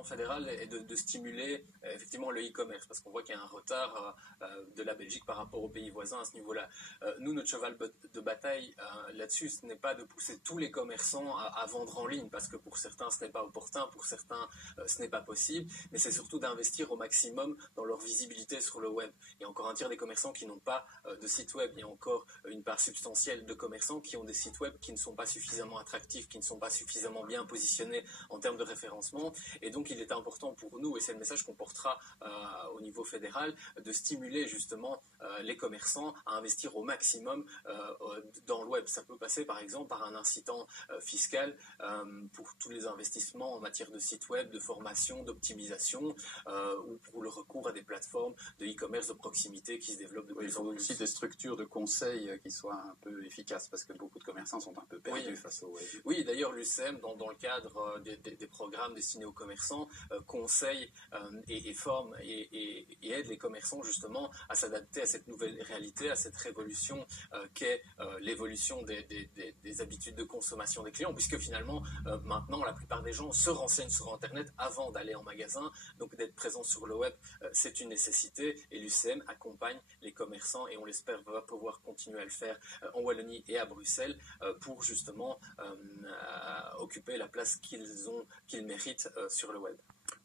gouvernement fédéral est de stimuler effectivement le e-commerce, parce qu'on voit qu'il y a un retard de la Belgique par rapport aux pays voisins à ce niveau-là. Nous, notre cheval de bataille là-dessus, ce n'est pas de pousser tous les commerçants à vendre en ligne, parce que pour certains, ce n'est pas opportun, pour certains, ce n'est pas possible, mais c'est surtout d'investir au maximum dans leur visibilité sur le web. Il y a encore un tiers des commerçants qui n'ont pas de site web. Il y a encore une part substantielle de commerçants qui ont des sites web qui ne sont pas suffisamment attractifs, qui ne sont pas suffisamment bien positionnés en termes de référencement. Et donc, il est important pour nous, et c'est le message qu'on portera au niveau fédéral, de stimuler justement les commerçants à investir au maximum dans le web. Ça peut passer par exemple par un incitant fiscal pour tous les investissements en matière de site web, de formation, d'optimisation ou pour le recours à des plateformes de e-commerce de proximité qui se développent de plus en plus. Il faut aussi des structures de conseil qui soient un peu efficaces parce que beaucoup de commerçants sont un peu perdus face au web. Oui, d'ailleurs l'UCM, dans le cadre des programmes destinés aux commerçants, conseille et forme et aide les commerçants justement à s'adapter à cette nouvelle réalité, à cette révolution qu'est l'évolution des habitudes de consommation des clients, puisque finalement maintenant la plupart des gens se renseignent sur Internet avant d'aller en magasin, donc d'être présent sur le web c'est une nécessité, et l'UCM accompagne les commerçants et on l'espère va pouvoir continuer à le faire en Wallonie et à Bruxelles pour justement occuper la place qu'ils méritent sur le web.